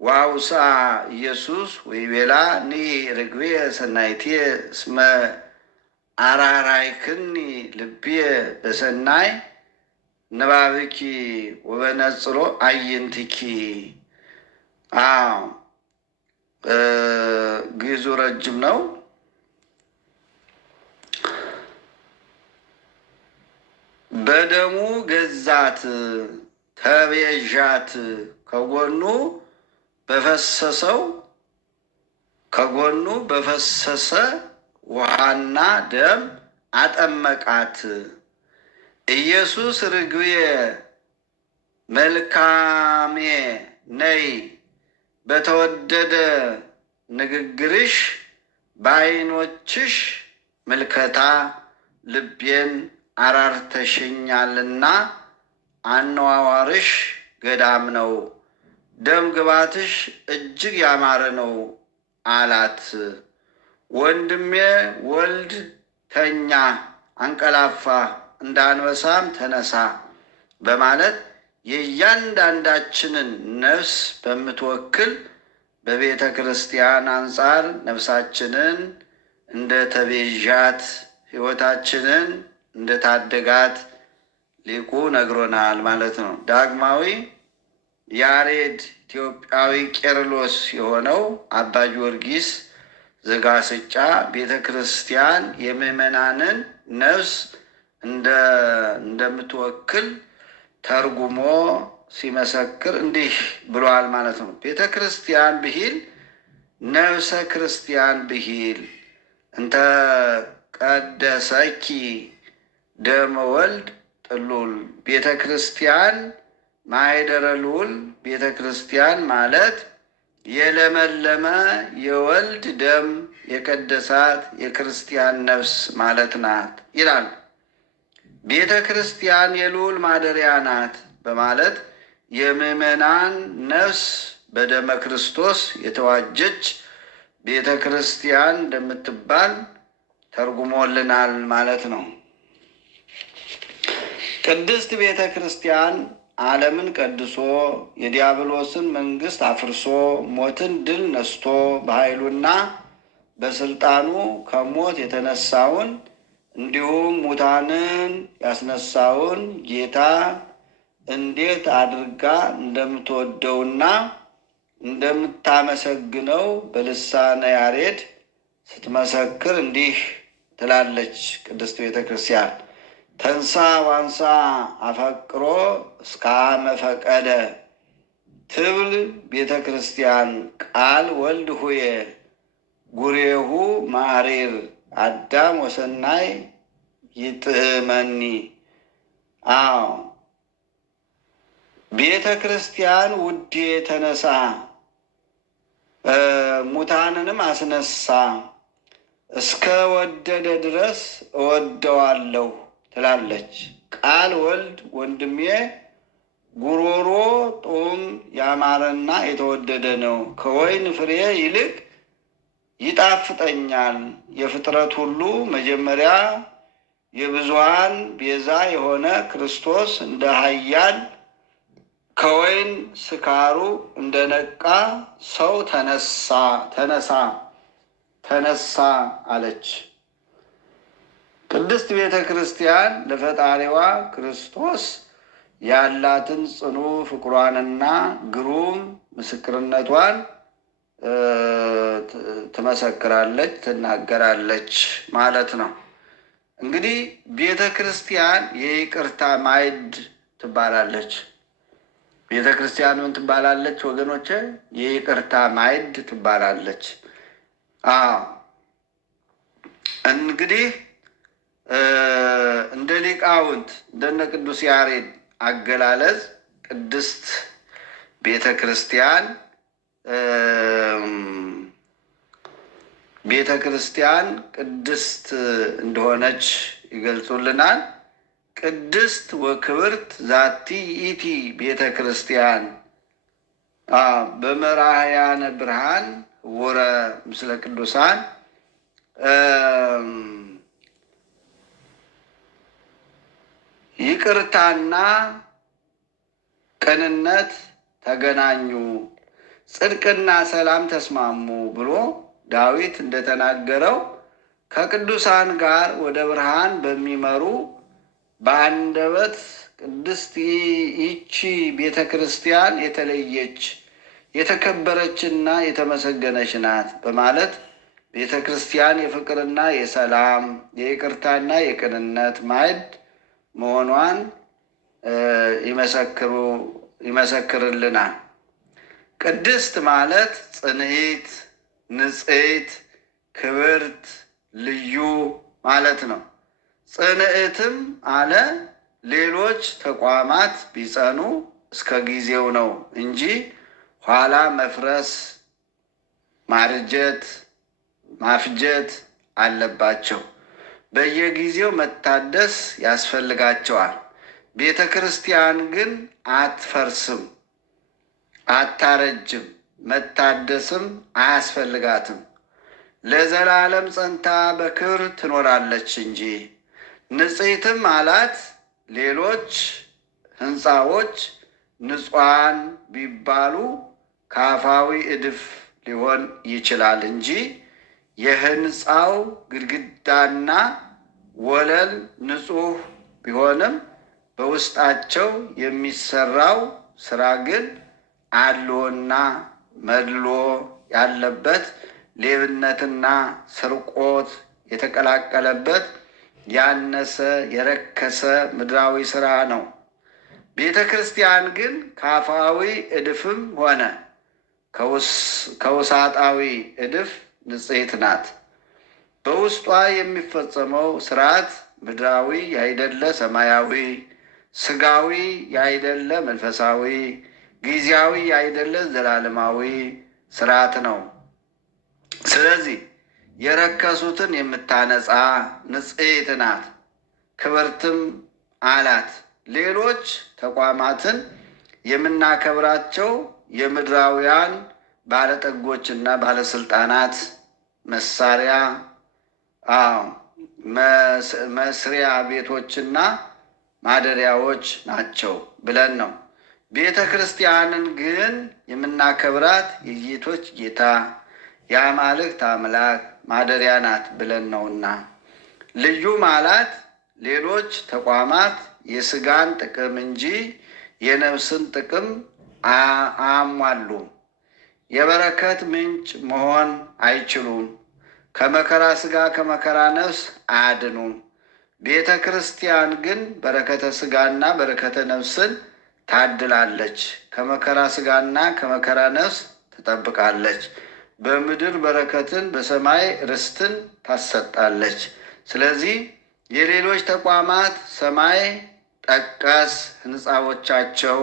ዋውሳ ኢየሱስ ወይቤላ ኒ ርግቤ ሰናይቴ እስመ አራራይክኒ ልብየ በሰናይ ንባብኪ ወበነጽሮ አይንትኪ። ግዕዙ ረጅም ነው። በደሙ ገዛት ተቤዣት ከጎኑ በፈሰሰ ውሃና ደም አጠመቃት። ኢየሱስ ርግብየ መልካሜ ነይ በተወደደ ንግግርሽ በዓይኖችሽ ምልከታ ልቤን አራርተሽኛልና አነዋዋርሽ ገዳም ነው፣ ደም ግባትሽ እጅግ ያማረ ነው አላት። ወንድሜ ወልድ ተኛ አንቀላፋ፣ እንደ አንበሳም ተነሳ በማለት የእያንዳንዳችንን ነፍስ በምትወክል በቤተ ክርስቲያን አንጻር ነፍሳችንን እንደ ተቤዣት ሕይወታችንን እንደ ታደጋት ሊቁ ነግሮናል ማለት ነው። ዳግማዊ ያሬድ ኢትዮጵያዊ ቄርሎስ የሆነው አባ ጊዮርጊስ ዘጋስጫ ቤተ ክርስቲያን የምዕመናንን ነፍስ እንደምትወክል ተርጉሞ ሲመሰክር እንዲህ ብሏል ማለት ነው። ቤተ ክርስቲያን ብሂል ነፍሰ ክርስቲያን ብሂል እንተ ቀደሰኪ ደመ ወልድ ጥሉል። ቤተ ክርስቲያን ማኅደረ ልዑል ቤተ ክርስቲያን ማለት የለመለመ የወልድ ደም የቀደሳት የክርስቲያን ነፍስ ማለት ናት ይላል። ቤተ ክርስቲያን የልዑል ማደሪያ ናት በማለት የምዕመናን ነፍስ በደመ ክርስቶስ የተዋጀች ቤተ ክርስቲያን እንደምትባል ተርጉሞልናል ማለት ነው። ቅድስት ቤተ ክርስቲያን ዓለምን ቀድሶ የዲያብሎስን መንግስት አፍርሶ ሞትን ድል ነስቶ በኃይሉና በስልጣኑ ከሞት የተነሳውን እንዲሁም ሙታንን ያስነሳውን ጌታ እንዴት አድርጋ እንደምትወደውና እንደምታመሰግነው በልሳነ ያሬድ ስትመሰክር እንዲህ ትላለች ቅድስት ቤተ ክርስቲያን። ተንሳ ዋንሳ አፈቅሮ እስከ መፈቀደ ትብል ቤተ ክርስቲያን ቃል ወልድ ሁየ ጉሬሁ ማሪር አዳም ወሰናይ ይጥመኒ። አዎ ቤተ ክርስቲያን ውዴ ተነሳ፣ ሙታንንም አስነሳ፣ እስከ ወደደ ድረስ እወደዋለሁ ትላለች። ቃል ወልድ ወንድሜ ጉሮሮ ጡም ያማረና የተወደደ ነው፣ ከወይን ፍሬ ይልቅ ይጣፍጠኛል። የፍጥረት ሁሉ መጀመሪያ የብዙሃን ቤዛ የሆነ ክርስቶስ እንደ ኃያል ከወይን ስካሩ እንደነቃ ሰው ተነሳ አለች። ቅድስት ቤተ ክርስቲያን ለፈጣሪዋ ክርስቶስ ያላትን ጽኑ ፍቅሯንና ግሩም ምስክርነቷን ትመሰክራለች፣ ትናገራለች ማለት ነው። እንግዲህ ቤተ ክርስቲያን የይቅርታ ማዕድ ትባላለች። ቤተ ክርስቲያን ምን ትባላለች ወገኖቼ? የይቅርታ ማዕድ ትባላለች። እንግዲህ እንደ ሊቃውንት እንደነ ቅዱስ ያሬድ አገላለጽ ቅድስት ቤተ ክርስቲያን ቅድስት እንደሆነች ይገልጹልናል። ቅድስት ወክብርት ዛቲ ይእቲ ቤተ ክርስቲያን በመራሕያነ ብርሃን ውረ ምስለ ቅዱሳን ይቅርታና ቅንነት ተገናኙ፣ ጽድቅና ሰላም ተስማሙ ብሎ ዳዊት እንደተናገረው ከቅዱሳን ጋር ወደ ብርሃን በሚመሩ በአንደበት ቅድስት ይቺ ቤተ ክርስቲያን የተለየች የተከበረችና የተመሰገነች ናት በማለት ቤተ ክርስቲያን የፍቅርና የሰላም የይቅርታና የቅንነት ማዕድ መሆኗን ይመሰክርልናል። ቅድስት ማለት ጽንዕት፣ ንጽሕት፣ ክብርት፣ ልዩ ማለት ነው። ጽንዕትም አለ ሌሎች ተቋማት ቢጸኑ እስከ ጊዜው ነው እንጂ ኋላ መፍረስ፣ ማርጀት፣ ማፍጀት አለባቸው። በየጊዜው መታደስ ያስፈልጋቸዋል። ቤተ ክርስቲያን ግን አትፈርስም፣ አታረጅም፣ መታደስም አያስፈልጋትም። ለዘላለም ጸንታ በክብር ትኖራለች እንጂ። ንጽሕትም አላት ሌሎች ሕንፃዎች ንጹሐን ቢባሉ ከአፋዊ እድፍ ሊሆን ይችላል እንጂ የሕንፃው ግድግዳና ወለል ንጹሕ ቢሆንም በውስጣቸው የሚሰራው ስራ ግን አድሎና መድሎ ያለበት ሌብነትና ስርቆት የተቀላቀለበት ያነሰ የረከሰ ምድራዊ ስራ ነው። ቤተ ክርስቲያን ግን ከአፋዊ እድፍም ሆነ ከውሳጣዊ እድፍ ንጽሕት ናት። በውስጧ የሚፈጸመው ስርዓት ምድራዊ ያይደለ ሰማያዊ፣ ስጋዊ ያይደለ መንፈሳዊ፣ ጊዜያዊ ያይደለ ዘላለማዊ ስርዓት ነው። ስለዚህ የረከሱትን የምታነጻ ንጽሕት ናት፣ ክብርትም አላት። ሌሎች ተቋማትን የምናከብራቸው የምድራውያን ባለጠጎችና ባለስልጣናት መሳሪያ መስሪያ ቤቶችና ማደሪያዎች ናቸው ብለን ነው። ቤተ ክርስቲያንን ግን የምናከብራት የጌቶች ጌታ የአማልክት አምላክ ማደሪያ ናት ብለን ነውና። ልዩ ማለት ሌሎች ተቋማት የስጋን ጥቅም እንጂ የነፍስን ጥቅም አያሟሉም። የበረከት ምንጭ መሆን አይችሉም። ከመከራ ስጋ ከመከራ ነፍስ አያድኑም። ቤተ ክርስቲያን ግን በረከተ ስጋና በረከተ ነፍስን ታድላለች። ከመከራ ስጋና ከመከራ ነፍስ ትጠብቃለች። በምድር በረከትን በሰማይ ርስትን ታሰጣለች። ስለዚህ የሌሎች ተቋማት ሰማይ ጠቀስ ሕንፃዎቻቸው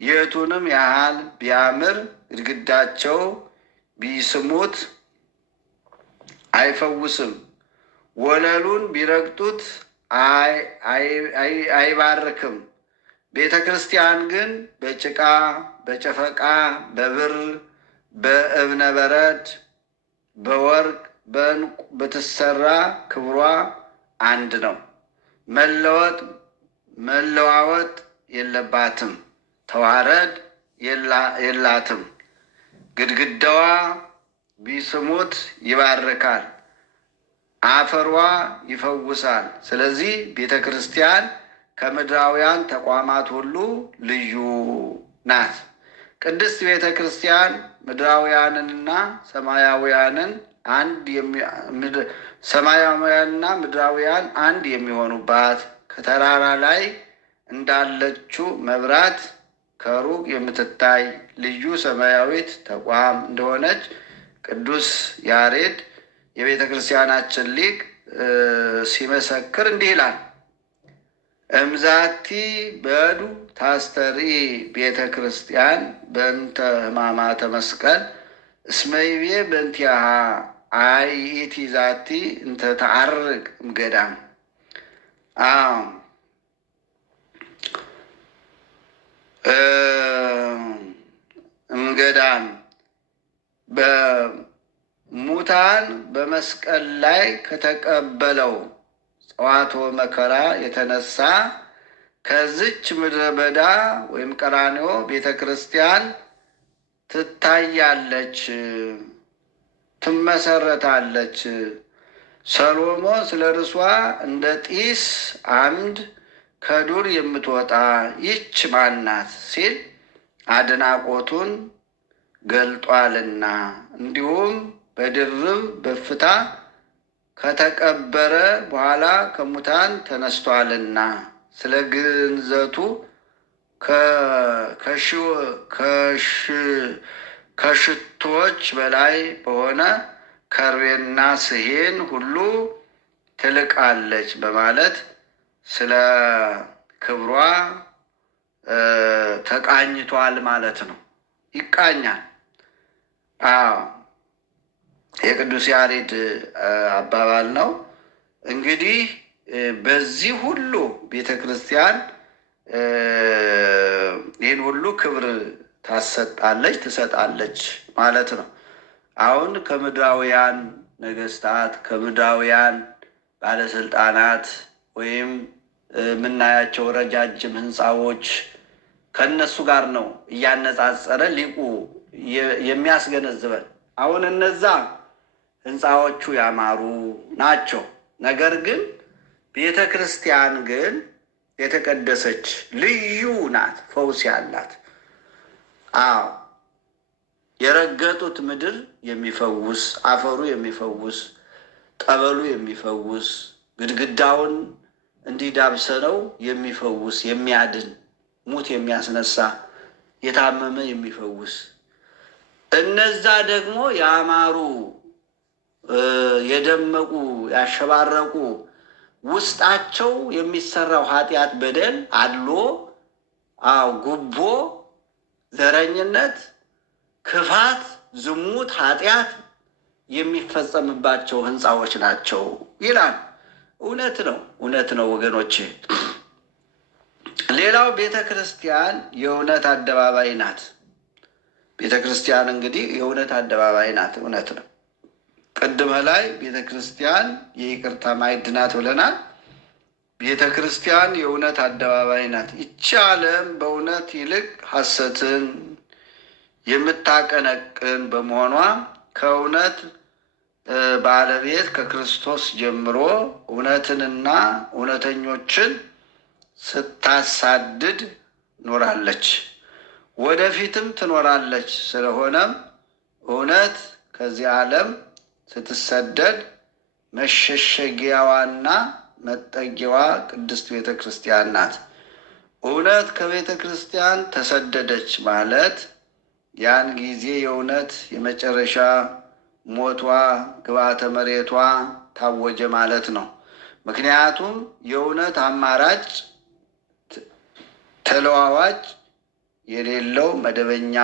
የቱንም ያህል ቢያምር ግድግዳቸው ቢስሙት አይፈውስም። ወለሉን ቢረግጡት አይባርክም። ቤተ ክርስቲያን ግን በጭቃ በጨፈቃ በብር በእብነ በረድ በወርቅ በዕንቁ ብትሰራ ክብሯ አንድ ነው። መለዋወጥ የለባትም። ተዋረድ የላትም። ግድግዳዋ ቢስሙት ይባርካል፣ አፈሯ ይፈውሳል። ስለዚህ ቤተ ክርስቲያን ከምድራውያን ተቋማት ሁሉ ልዩ ናት። ቅድስት ቤተ ክርስቲያን ምድራውያንንና ሰማያውያንን ሰማያውያንና ምድራውያን አንድ የሚሆኑባት ከተራራ ላይ እንዳለችው መብራት ከሩቅ የምትታይ ልዩ ሰማያዊት ተቋም እንደሆነች ቅዱስ ያሬድ የቤተ ክርስቲያናችን ሊቅ ሲመሰክር እንዲህ ይላል። እምዛቲ በዱ ታስተሪ ቤተ ክርስቲያን በእንተ ሕማማተ መስቀል እስመይቤ በእንቲአሃ አይእቲ ዛቲ እንተ ተዐርግ እምገዳም። እምገዳም በሙታን በመስቀል ላይ ከተቀበለው ጸዋቶ መከራ የተነሳ ከዚች ምድረ በዳ ወይም ቀራንዮ ቤተ ክርስቲያን ትታያለች፣ ትመሰረታለች። ሰሎሞን ስለ እርሷ እንደ ጢስ አምድ ከዱር የምትወጣ ይች ማናት ሲል አድናቆቱን ገልጧልና፣ እንዲሁም በድርብ በፍታ ከተቀበረ በኋላ ከሙታን ተነስቷልና ስለ ግንዘቱ ከሽቶች በላይ በሆነ ከርቤና ስሄን ሁሉ ትልቃለች በማለት ስለ ክብሯ ተቃኝቷል ማለት ነው። ይቃኛል። የቅዱስ ያሬድ አባባል ነው። እንግዲህ በዚህ ሁሉ ቤተ ክርስቲያን ይህን ሁሉ ክብር ታሰጣለች፣ ትሰጣለች ማለት ነው። አሁን ከምድራውያን ነገስታት ከምድራውያን ባለስልጣናት ወይም የምናያቸው ረጃጅም ህንፃዎች ከነሱ ጋር ነው እያነጻጸረ ሊቁ የሚያስገነዝበን። አሁን እነዛ ህንፃዎቹ ያማሩ ናቸው። ነገር ግን ቤተ ክርስቲያን ግን የተቀደሰች ልዩ ናት፣ ፈውስ ያላት አዎ የረገጡት ምድር የሚፈውስ፣ አፈሩ የሚፈውስ፣ ጠበሉ የሚፈውስ፣ ግድግዳውን እንዲዳብሰነው የሚፈውስ፣ የሚያድን፣ ሙት የሚያስነሳ፣ የታመመ የሚፈውስ፣ እነዛ ደግሞ ያማሩ የደመቁ ያሸባረቁ ውስጣቸው የሚሰራው ኃጢአት፣ በደል፣ አድሎ፣ ጉቦ፣ ዘረኝነት፣ ክፋት፣ ዝሙት፣ ኃጢአት የሚፈጸምባቸው ህንፃዎች ናቸው ይላል። እውነት ነው፣ እውነት ነው ወገኖቼ። ሌላው ቤተ ክርስቲያን የእውነት አደባባይ ናት። ቤተ ክርስቲያን እንግዲህ የእውነት አደባባይ ናት። እውነት ነው። ቅድመ ላይ ቤተ ክርስቲያን የይቅርታ ማዕድ ናት ብለናል። ቤተ ክርስቲያን የእውነት አደባባይ ናት። ይቺ ዓለም በእውነት ይልቅ ሐሰትን የምታቀነቅን በመሆኗ ከእውነት ባለቤት ከክርስቶስ ጀምሮ እውነትንና እውነተኞችን ስታሳድድ ኖራለች፣ ወደፊትም ትኖራለች። ስለሆነም እውነት ከዚህ ዓለም ስትሰደድ መሸሸጊያዋና መጠጊያዋ ቅድስት ቤተ ክርስቲያን ናት። እውነት ከቤተ ክርስቲያን ተሰደደች ማለት ያን ጊዜ የእውነት የመጨረሻ ሞቷ ግብዓተ መሬቷ ታወጀ ማለት ነው። ምክንያቱም የእውነት አማራጭ ተለዋዋጭ የሌለው መደበኛ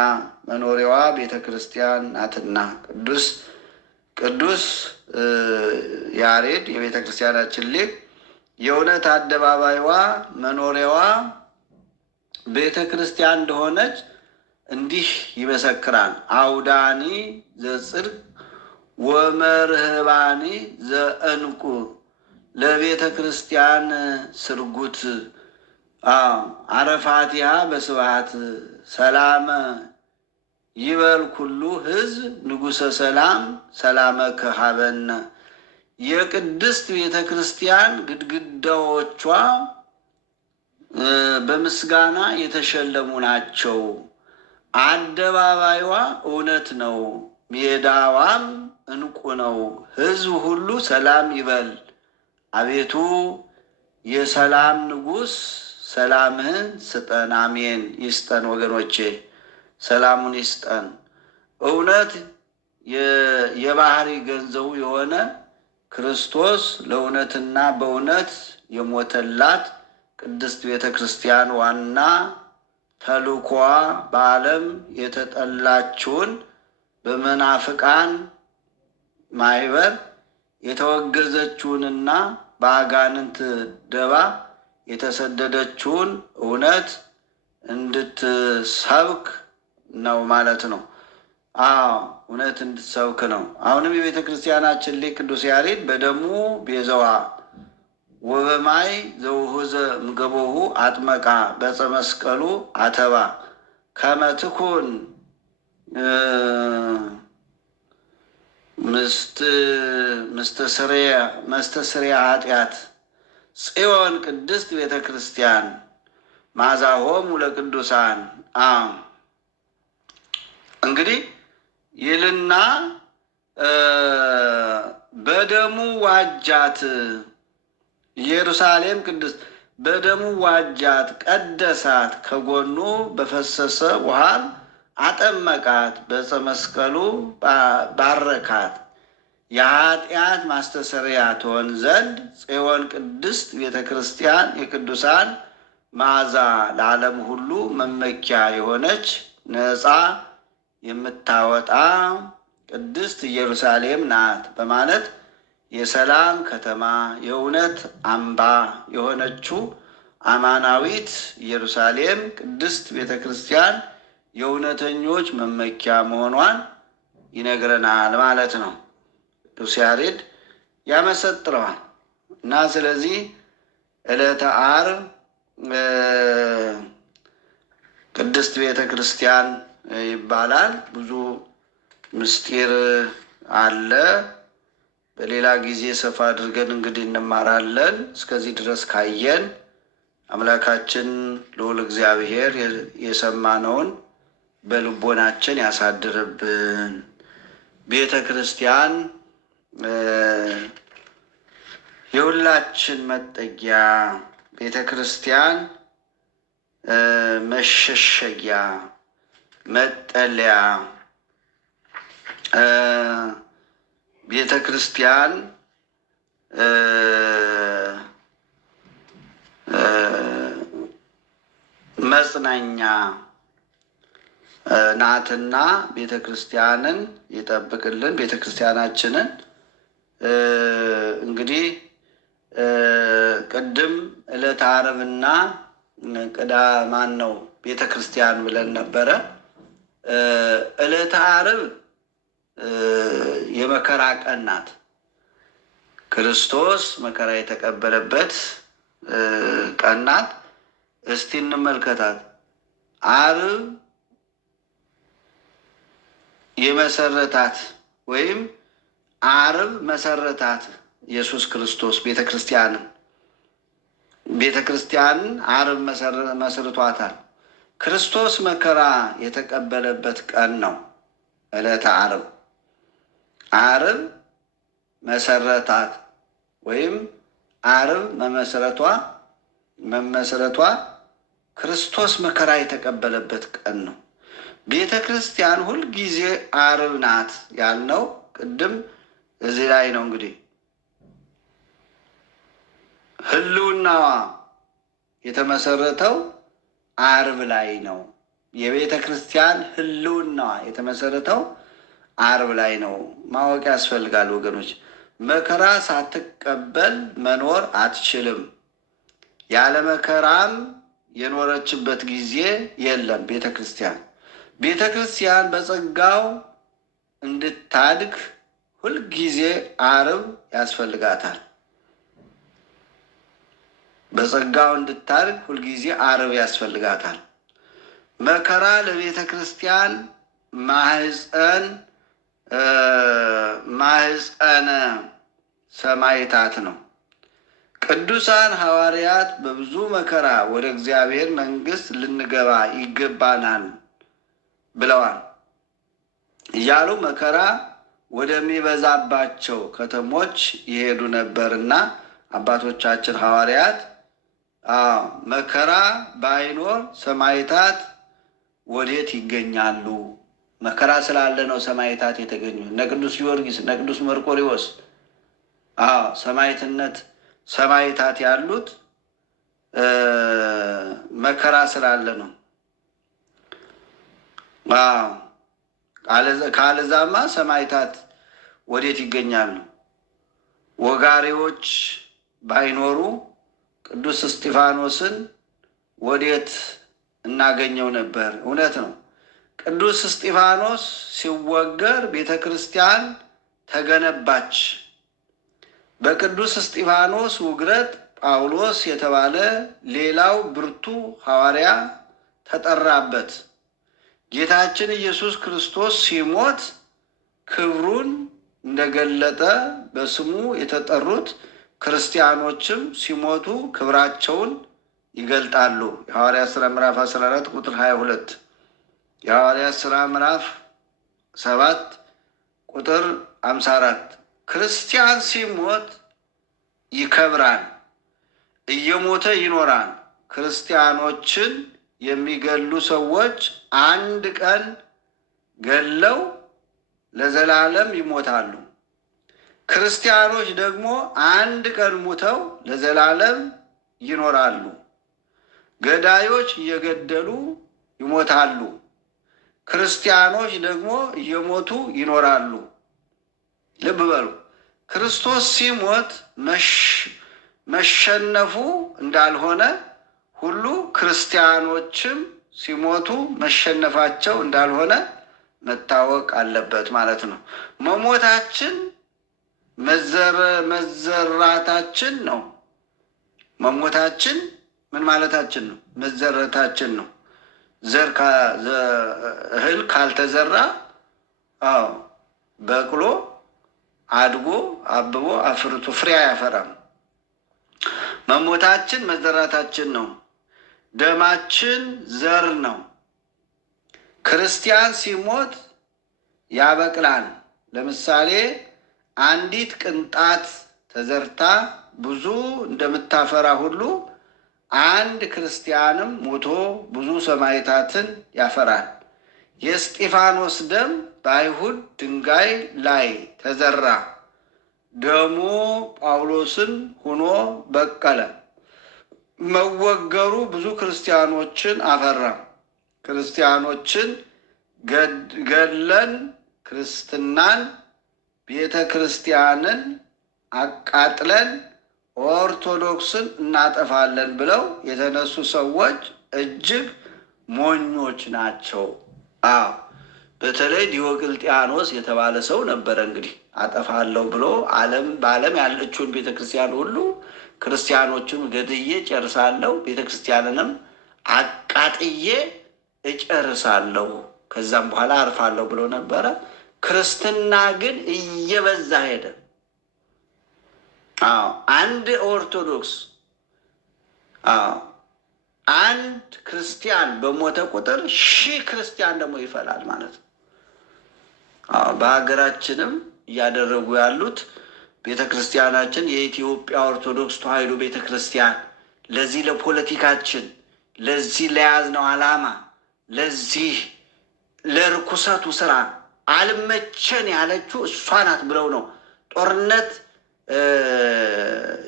መኖሪያዋ ቤተ ክርስቲያን ናትና ቅዱስ ያሬድ የቤተ ክርስቲያናችን ሊቅ የእውነት አደባባይዋ መኖሪያዋ ቤተ ክርስቲያን እንደሆነች እንዲህ ይመሰክራል። አውዳኒ ዘጽድቅ ወመርህባኒ ዘእንቁ ለቤተ ክርስቲያን ስርጉት አረፋቲሃ በስብሐት ሰላመ ይበል ኩሉ ሕዝብ ንጉሠ ሰላም ሰላመ ከሀበነ። የቅድስት ቤተ ክርስቲያን ግድግዳዎቿ በምስጋና የተሸለሙ ናቸው። አደባባይዋ እውነት ነው፣ ሜዳዋም እንቁ ነው። ሕዝብ ሁሉ ሰላም ይበል። አቤቱ የሰላም ንጉሥ ሰላምህን ስጠን። አሜን። ይስጠን ወገኖቼ፣ ሰላሙን ይስጠን። እውነት የባህሪ ገንዘቡ የሆነ ክርስቶስ ለእውነትና በእውነት የሞተላት ቅድስት ቤተ ክርስቲያን ዋና ተልእኮዋ በዓለም የተጠላችውን በመናፍቃን ማህበር የተወገዘችውንና በአጋንንት ደባ የተሰደደችውን እውነት እንድትሰብክ ነው ማለት ነው። እውነት እንድትሰብክ ነው። አሁንም የቤተ ክርስቲያናችን ሊቅ ቅዱስ ያሬድ በደሙ ቤዛዋ ወበማይ ዘውሁዘ እምገቦሁ አጥመቃ በዕፀ መስቀሉ አተባ ከመ ትኩን መስተስርያ ኃጢአት ጽዮን ቅድስት ቤተ ክርስቲያን ማዛሆሙ ለቅዱሳን። እንግዲህ ይልና በደሙ ዋጃት ኢየሩሳሌም ቅድስት በደሙ ዋጃት ቀደሳት፣ ከጎኑ በፈሰሰ ውሃን አጠመቃት፣ በዕፀ መስቀሉ ባረካት። የኃጢአት ማስተሰሪያ ትሆን ዘንድ ጽዮን ቅድስት ቤተ ክርስቲያን የቅዱሳን መዓዛ ለዓለም ሁሉ መመኪያ የሆነች ነፃ የምታወጣ ቅድስት ኢየሩሳሌም ናት በማለት የሰላም ከተማ የእውነት አምባ የሆነችው አማናዊት ኢየሩሳሌም ቅድስት ቤተ ክርስቲያን የእውነተኞች መመኪያ መሆኗን ይነግረናል ማለት ነው። ቅዱስ ያሬድ ያመሰጥረዋል እና ስለዚህ ዕለተ ዓርብ ቅድስት ቤተ ክርስቲያን ይባላል። ብዙ ምስጢር አለ። በሌላ ጊዜ ሰፋ አድርገን እንግዲህ እንማራለን። እስከዚህ ድረስ ካየን አምላካችን ልዑል እግዚአብሔር የሰማነውን በልቦናችን ያሳድርብን። ቤተ ክርስቲያን የሁላችን መጠጊያ፣ ቤተ ክርስቲያን መሸሸጊያ፣ መጠለያ፣ ቤተ ክርስቲያን መጽናኛ ናትና ቤተ ክርስቲያንን ይጠብቅልን። ቤተ ክርስቲያናችንን እንግዲህ ቅድም ዕለተ ዓርብና ማን ነው ቤተ ክርስቲያን ብለን ነበረ። ዕለተ ዓርብ የመከራ ቀን ናት። ክርስቶስ መከራ የተቀበለበት ቀን ናት። እስቲ እንመልከታት። ዓርብ የመሰረታት ወይም ዓርብ መሰረታት ኢየሱስ ክርስቶስ ቤተ ክርስቲያንን ዓርብ መስርቷታል። ክርስቶስ መከራ የተቀበለበት ቀን ነው ዕለተ ዓርብ። ዓርብ መሰረታት ወይም ዓርብ መመስረቷ ክርስቶስ መከራ የተቀበለበት ቀን ነው። ቤተ ክርስቲያን ሁልጊዜ ዓርብ ናት ያልነው ቅድም እዚህ ላይ ነው። እንግዲህ ህልውናዋ የተመሰረተው ዓርብ ላይ ነው። የቤተ ክርስቲያን ህልውናዋ የተመሰረተው ዓርብ ላይ ነው። ማወቅ ያስፈልጋል ወገኖች። መከራ ሳትቀበል መኖር አትችልም። ያለ መከራም የኖረችበት ጊዜ የለም። ቤተ ክርስቲያን በጸጋው እንድታድግ ሁልጊዜ ዓርብ ያስፈልጋታል። በጸጋው እንድታድግ ሁልጊዜ ዓርብ ያስፈልጋታል። መከራ ለቤተ ክርስቲያን ማህፀነ ሰማዕታት ነው። ቅዱሳን ሐዋርያት በብዙ መከራ ወደ እግዚአብሔር መንግሥት ልንገባ ይገባናል ብለዋል እያሉ መከራ ወደሚበዛባቸው ከተሞች ይሄዱ ነበርና አባቶቻችን ሐዋርያት መከራ ባይኖር ሰማዕታት ወዴት ይገኛሉ? መከራ ስላለ ነው ሰማዕታት የተገኙ። እነ ቅዱስ ጊዮርጊስ፣ እነ ቅዱስ መርቆሬዎስ ሰማዕታት ያሉት መከራ ስላለ ነው። ካለዛማ ሰማዕታት ወዴት ይገኛሉ? ወጋሪዎች ባይኖሩ ቅዱስ እስጢፋኖስን ወዴት እናገኘው ነበር? እውነት ነው። ቅዱስ እስጢፋኖስ ሲወገር ቤተ ክርስቲያን ተገነባች። በቅዱስ እስጢፋኖስ ውግረት ጳውሎስ የተባለ ሌላው ብርቱ ሐዋርያ ተጠራበት። ጌታችን ኢየሱስ ክርስቶስ ሲሞት ክብሩን እንደገለጠ በስሙ የተጠሩት ክርስቲያኖችም ሲሞቱ ክብራቸውን ይገልጣሉ። የሐዋርያት ሥራ ምዕራፍ 14 ቁጥር 22፣ የሐዋርያት ሥራ ምዕራፍ 7 ቁጥር 54። ክርስቲያን ሲሞት ይከብራል፣ እየሞተ ይኖራል። ክርስቲያኖችን የሚገሉ ሰዎች አንድ ቀን ገለው ለዘላለም ይሞታሉ። ክርስቲያኖች ደግሞ አንድ ቀን ሙተው ለዘላለም ይኖራሉ። ገዳዮች እየገደሉ ይሞታሉ። ክርስቲያኖች ደግሞ እየሞቱ ይኖራሉ። ልብ በሉ። ክርስቶስ ሲሞት መሸነፉ እንዳልሆነ ሁሉ ክርስቲያኖችም ሲሞቱ መሸነፋቸው እንዳልሆነ መታወቅ አለበት ማለት ነው። መሞታችን መዘራታችን ነው። መሞታችን ምን ማለታችን ነው? መዘረታችን ነው። እህል ካልተዘራ በቅሎ አድጎ አብቦ አፍርቶ ፍሬ አያፈራም። መሞታችን መዘራታችን ነው። ደማችን ዘር ነው። ክርስቲያን ሲሞት ያበቅላል። ለምሳሌ አንዲት ቅንጣት ተዘርታ ብዙ እንደምታፈራ ሁሉ አንድ ክርስቲያንም ሞቶ ብዙ ሰማዕታትን ያፈራል። የእስጢፋኖስ ደም በአይሁድ ድንጋይ ላይ ተዘራ። ደሙ ጳውሎስን ሆኖ በቀለ። መወገሩ ብዙ ክርስቲያኖችን አፈራ። ክርስቲያኖችን ገድለን ክርስትናን ቤተ ክርስቲያንን አቃጥለን ኦርቶዶክስን እናጠፋለን ብለው የተነሱ ሰዎች እጅግ ሞኞች ናቸው። በተለይ ዲዮቅልጥያኖስ የተባለ ሰው ነበረ። እንግዲህ አጠፋለሁ ብሎ በዓለም ያለችውን ቤተ ክርስቲያን ሁሉ ክርስቲያኖችን ገድዬ ጨርሳለሁ፣ ቤተ ክርስቲያንንም አቃጥዬ እጨርሳለሁ፣ ከዛም በኋላ አርፋለሁ ብሎ ነበረ። ክርስትና ግን እየበዛ ሄደ። አንድ ኦርቶዶክስ አንድ ክርስቲያን በሞተ ቁጥር 1000 ክርስቲያን ደግሞ ይፈላል ማለት ነው። በሀገራችንም እያደረጉ ያሉት ቤተ ክርስቲያናችን የኢትዮጵያ ኦርቶዶክስ ተዋሕዶ ቤተ ክርስቲያን ለዚህ ለፖለቲካችን፣ ለዚህ ለያዝነው ዓላማ፣ ለዚህ ለርኩሰቱ ስራ አልመቸን ያለችው እሷ ናት ብለው ነው ጦርነት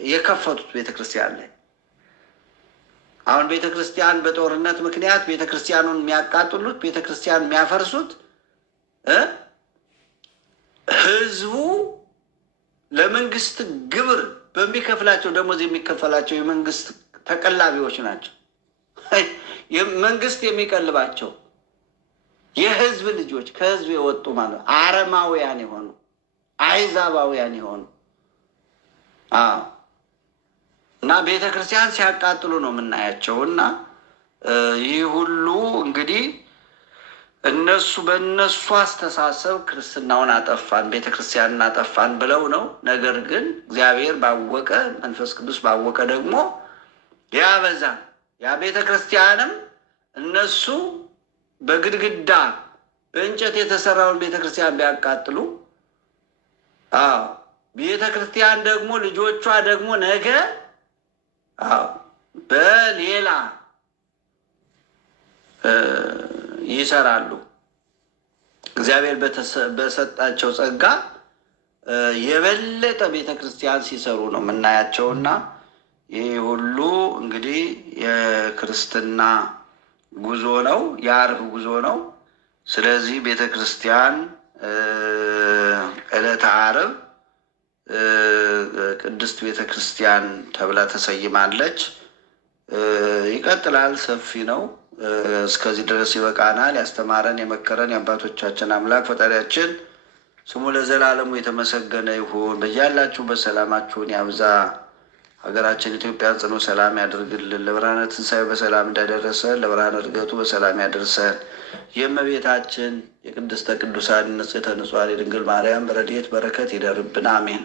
የከፈቱት ቤተ ክርስቲያን ላይ። አሁን ቤተ ክርስቲያን በጦርነት ምክንያት ቤተ ክርስቲያኑን የሚያቃጥሉት፣ ቤተ ክርስቲያን የሚያፈርሱት ህዝቡ ለመንግስት ግብር በሚከፍላቸው ደሞዝ የሚከፈላቸው የመንግስት ተቀላቢዎች ናቸው። መንግስት የሚቀልባቸው የህዝብ ልጆች ከህዝብ የወጡ ማለት አረማውያን የሆኑ አይዛባውያን የሆኑ እና ቤተ ክርስቲያን ሲያቃጥሉ ነው የምናያቸው። እና ይህ ሁሉ እንግዲህ እነሱ በእነሱ አስተሳሰብ ክርስትናውን አጠፋን፣ ቤተ ክርስቲያንን አጠፋን ብለው ነው። ነገር ግን እግዚአብሔር ባወቀ መንፈስ ቅዱስ ባወቀ ደግሞ ያበዛ ያ ቤተ ክርስቲያንም እነሱ በግድግዳ በእንጨት የተሰራውን ቤተ ክርስቲያን ቢያቃጥሉ ቤተ ክርስቲያን ደግሞ ልጆቿ ደግሞ ነገ በሌላ ይሰራሉ። እግዚአብሔር በሰጣቸው ጸጋ የበለጠ ቤተ ክርስቲያን ሲሰሩ ነው የምናያቸውና ይህ ሁሉ እንግዲህ የክርስትና ጉዞ ነው፣ የአርብ ጉዞ ነው። ስለዚህ ቤተ ክርስቲያን ዕለተ ዓርብ ቅድስት ቤተ ክርስቲያን ተብላ ተሰይማለች። ይቀጥላል፣ ሰፊ ነው። እስከዚህ ድረስ ይበቃናል። ያስተማረን የመከረን የአባቶቻችን አምላክ ፈጣሪያችን ስሙ ለዘላለሙ የተመሰገነ ይሁን። በያላችሁ በሰላማችሁን ያብዛ። ሀገራችን ኢትዮጵያን ጽኑ ሰላም ያደርግልን። ለብርሃነ ትንሣኤው በሰላም እንዳደረሰን ለብርሃነ ዕርገቱ በሰላም ያደርሰን። የእመቤታችን የቅድስተ ቅዱሳን ንጽሕተ ንጹሐን የድንግል ማርያም ረድኤት በረከት ይደርብን። አሜን።